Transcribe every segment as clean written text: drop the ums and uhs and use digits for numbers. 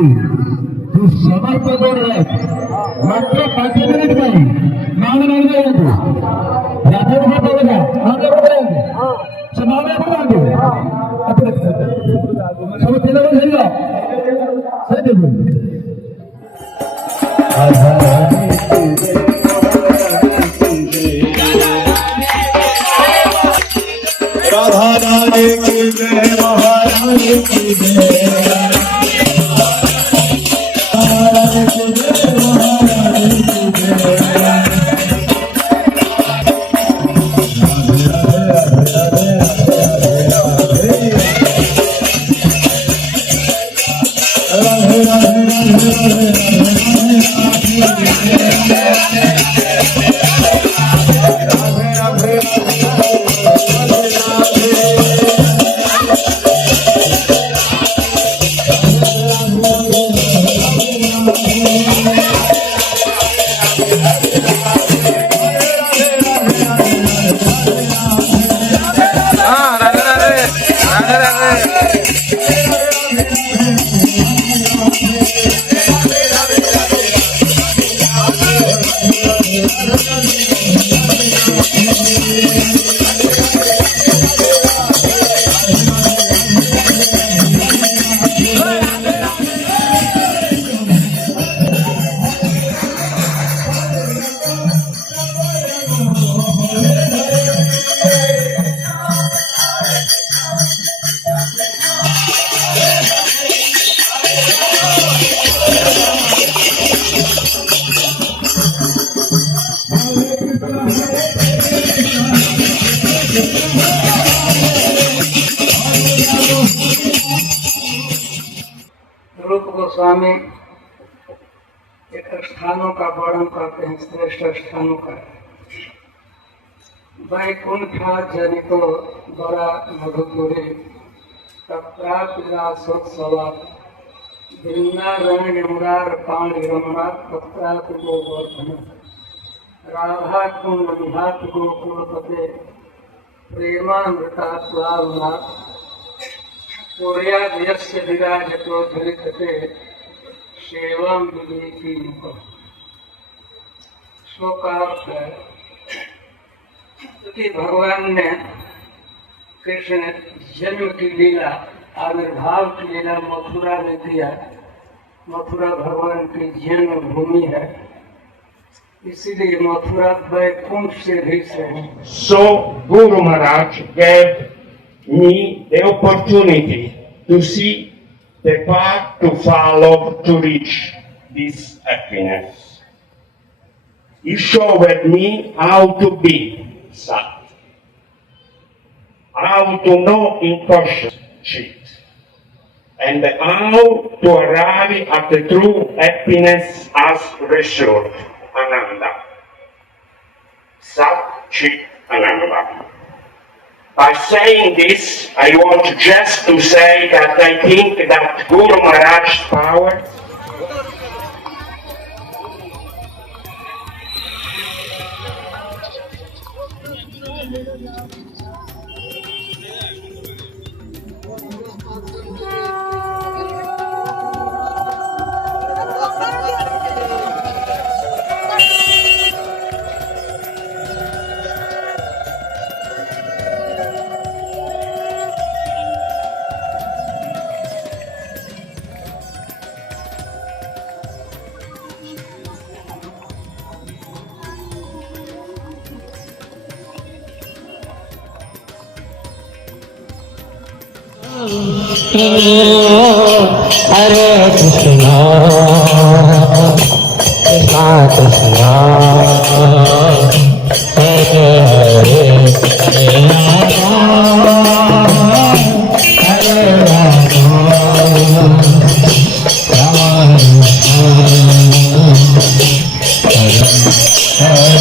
होती ती समर्पण मात्र 5 मिनिट नाही मागणार येतो राधा रानी की जय महारानी की जय महारानी की जय महारानी की जय रूप गोस्वामी एक स्थानों का वर्णन करते हैं, श्रेष्ठ स्थानों का। वैकुंठ जनितो बड़ा मधुपुरी तत्रापिलासोत्सवा वृंदारण मुरार पाणी रमणा तत्रापिलोवर्धन राधा कुंड विभात गोकुलपते प्रेमामृतात्वावनाथ पूर्याद्यस्य विराजतो धरितते सेवं विवेकी श्लोकार्थ है क्योंकि भगवान ने कृष्ण जन्म की लीला, आविर्भाव की लीला मथुरा में किया। मथुरा भगवान की जन्म भूमि है, इसीलिए मथुरा वैकुंठ से भी सही। So Guru Maharaj gave me the opportunity to see the path to follow to reach this happiness. He showed me how to be sat, how to know in conscience, and how to arrive at the true happiness as result, Ananda. Sat Chit Ananda. By saying this, I want just to say that I think that Guru Maharaj's power Hare Krishna, Krishna Krishna, Hare Hare, Hare Rama, Hare Rama, Rama Hare Hare,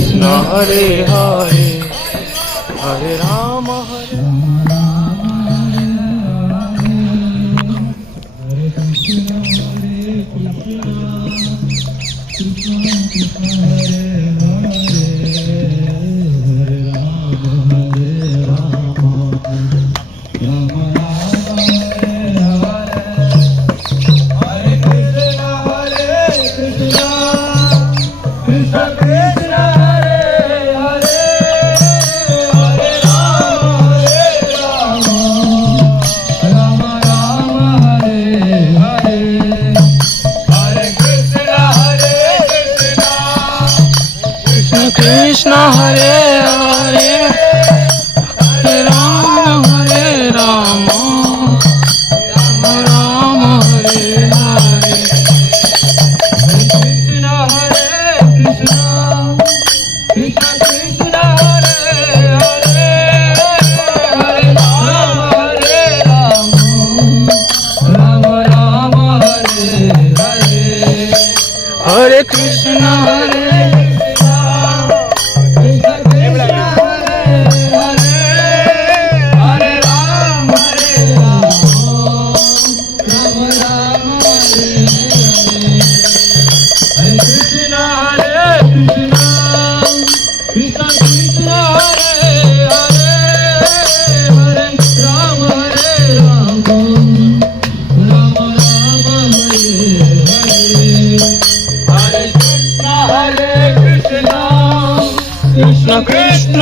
Krishna Hare Hare Hare Rama Hare Rama Rama Rama Hare Hare Hare Krishna Hare Krishna Krishna Krishna Hare Hare Hare Rama Hare Rama Rama Rama Hare Hare Hare Krishna Hare Krishna Krishna Hare Hare Hare Rama Hare Rama Rama Rama Hare Hare Hare Krishna Hare Krishna Krishna Krishna Hare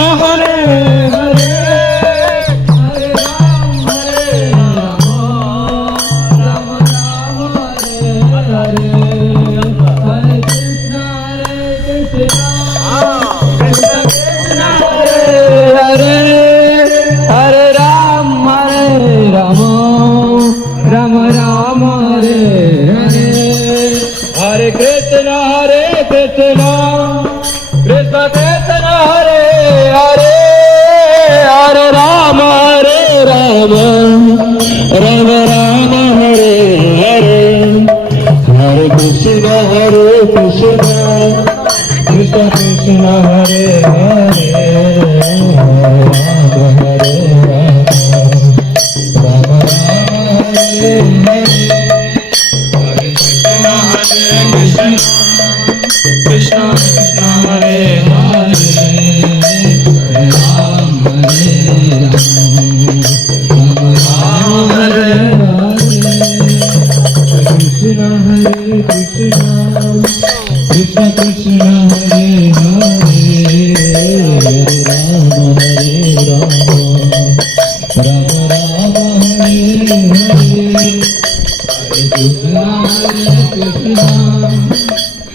Hare Hare Rama Hare Rama Rama Rama Hare Hare Hare Krishna Krishna Krishna Hare Hare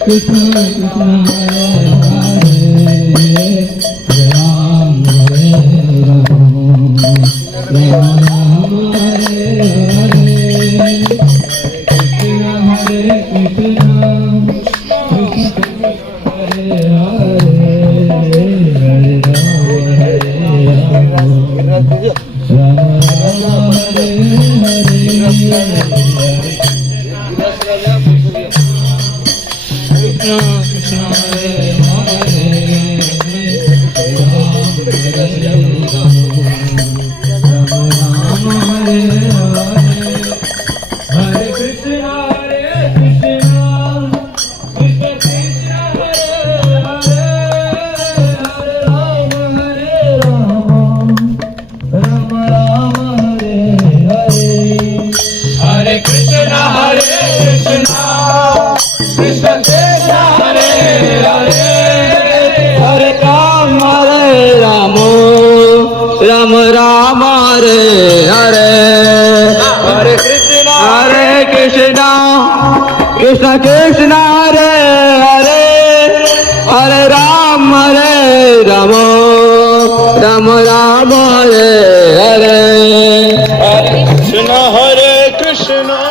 Krishna Krishna Hare Hare Ram Hare Ram Ram Ram Hare Hare Krishna Hare Krishna Krishna Hare Hare Hare Ram Hare Ram Ram Hare Krishna Krishna Hare Hare Ram Ram Hare Hare Hare Krishna Hare Krishna Krishna Krishna Hare Hare Hare Ram Hare Ram Ram Ram Hare Hare Hare Krishna Hare Krishna Krishna Krishna Hare Hare Hare Ram Hare Ram Ram Ram Hare Hare Hare Krishna Krishna Krishna Hare Hare Hare Ram Hare Ram Ram Ram Hare Hare Hare Krishna Hare Krishna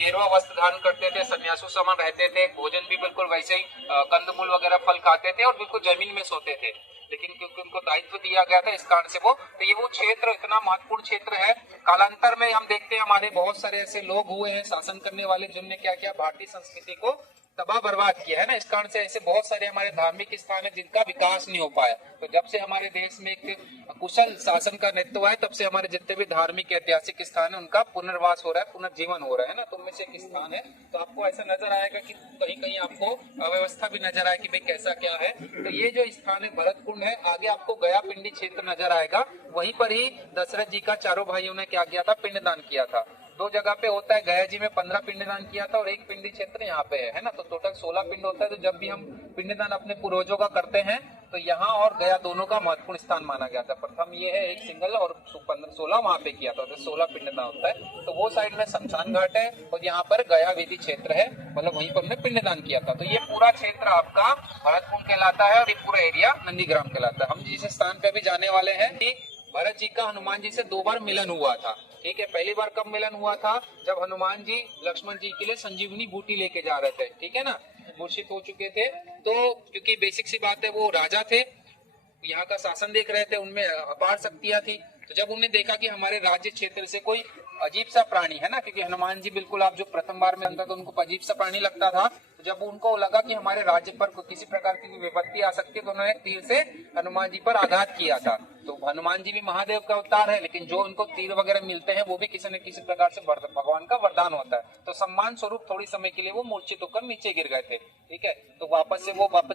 गेरुआ वस्त्र धारण करते थे, सन्यासु समान रहते थे, भोजन भी बिल्कुल वैसे ही कंदमूल वगैरह फल खाते थे और बिल्कुल जमीन में सोते थे। लेकिन क्योंकि उनको दायित्व दिया गया था इस कारण से तो ये वो क्षेत्र इतना महत्वपूर्ण क्षेत्र है। कालांतर में हम देखते हैं हमारे बहुत सारे ऐसे लोग हुए हैं शासन करने वाले जिनने क्या किया, भारतीय संस्कृति को तबाह बर्बाद किया है ना। इस कारण से ऐसे बहुत सारे हमारे धार्मिक स्थान है जिनका विकास नहीं हो पाया। तो जब से हमारे देश में एक कुशल शासन का नेतृत्व है तब से हमारे जितने भी धार्मिक ऐतिहासिक स्थान है उनका पुनर्वास हो रहा है, पुनर्जीवन हो रहा है ना। तो उनमें से एक स्थान है तो आपको ऐसा नजर आएगा कि कहीं कहीं आपको अव्यवस्था भी नजर आए कि भाई कैसा क्या है। तो ये जो स्थान है भरत कुंड है, आगे आपको गया पिंडी क्षेत्र नजर आएगा। वहीं पर ही दशरथ जी का चारों भाइयों ने क्या किया था, पिंडदान किया था। दो जगह पे होता है, गया जी में 15 पिंडदान किया था और एक पिंडी क्षेत्र यहाँ पे है ना। तो टोटल 16 पिंड होता है। तो जब भी हम पिंडदान अपने पूर्वजों का करते हैं तो यहाँ और गया दोनों का महत्वपूर्ण स्थान माना गया था। प्रथम ये है एक सिंगल और 16 वहाँ पे किया था, तो 16 पिंडदान होता है। तो वो साइड में शमशान घाट है और यहाँ पर गया वेदी क्षेत्र है, मतलब वहीं पर हमने पिंडदान किया था। तो ये पूरा क्षेत्र आपका भरतकुंड कहलाता है और ये पूरा एरिया नंदीग्राम कहलाता है। हम जिस स्थान पे अभी जाने वाले हैं कि भरत जी का हनुमान जी से 2 बार मिलन हुआ था। ठीक है, पहली बार कब मिलन हुआ था, जब हनुमान जी लक्ष्मण जी के लिए संजीवनी बूटी लेके जा रहे थे। ठीक है ना, मूर्छित हो चुके थे। तो क्योंकि बेसिक सी बात है, वो राजा थे, यहाँ का शासन देख रहे थे, उनमें अपार शक्तियां थी। तो जब उन्हें देखा कि हमारे राज्य क्षेत्र से कोई अजीब सा प्राणी है ना, क्योंकि हनुमान जी बिल्कुल आप जो प्रथम बार में अंदर तो उनको अजीब सा प्राणी लगता था। तो जब उनको लगा कि हमारे राज्य पर किसी प्रकार की विपत्ति आ सकती है तो उन्होंने तीर से हनुमान जी पर आघात किया था। तो हनुमान जी भी महादेव का अवतार है, लेकिन जो उनको तीर वगैरह मिलते हैं वो भी किसी न किसी प्रकार से भगवान का वरदान होता है। तो सम्मान स्वरूप थोड़ी समय के लिए वो मूर्छित होकर नीचे गिर गए थे। ठीक है, तो वापस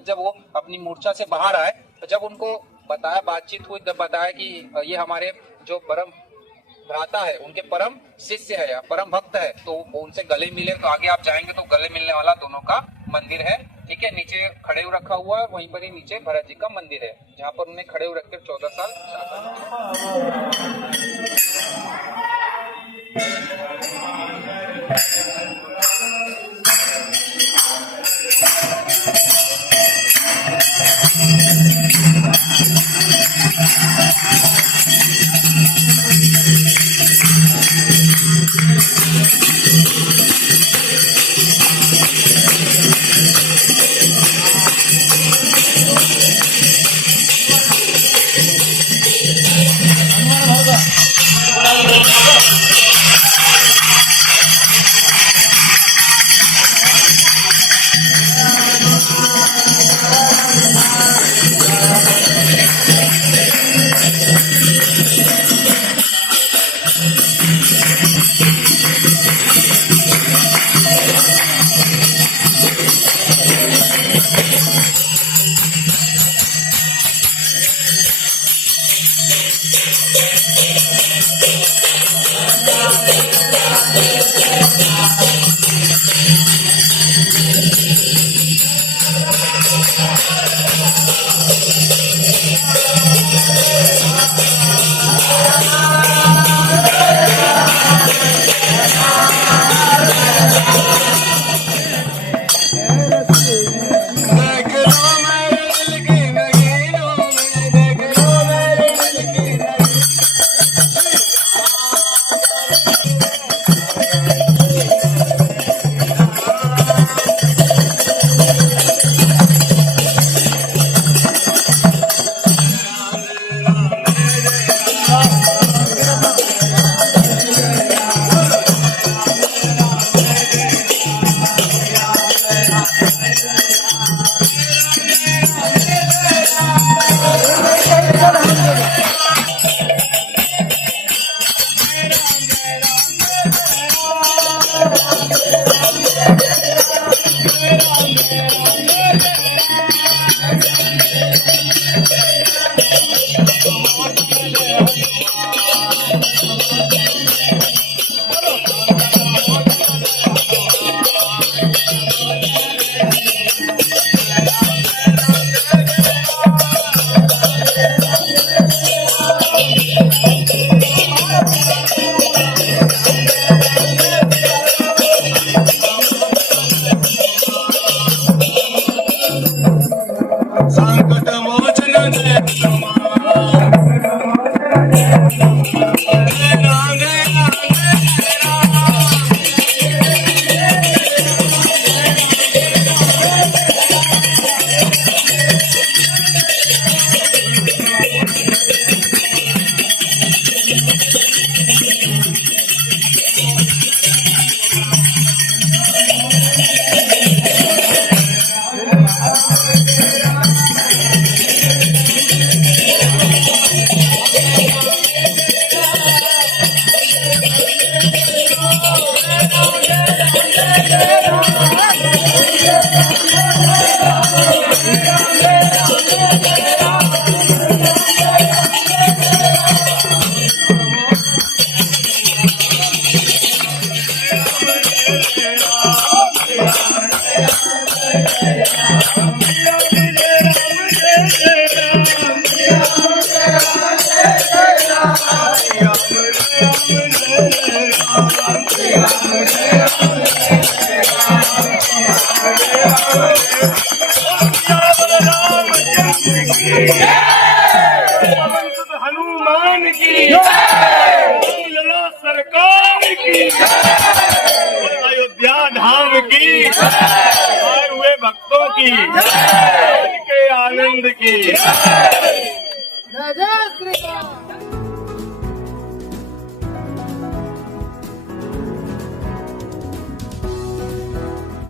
जब वो अपनी मूर्छा से बाहर आए तो जब उनको बताया, बातचीत हुई, तब बताया कि ये हमारे जो परम भ्राता है, उनके परम शिष्य है या परम भक्त है। तो वो उनसे गले मिले। तो आगे आप जाएंगे तो गले मिलने वाला दोनों का मंदिर है। ठीक है, नीचे खड़े रखा हुआ है, वहीं पर ही नीचे भरत जी का मंदिर है, जहाँ पर उन्हें खड़े रखकर 14 साल शासन संकट मोचन जय हनुमान की लला सरकार की अयोध्या धाम की आए हुए भक्तों की आज के आनंद की जय जय श्री राम।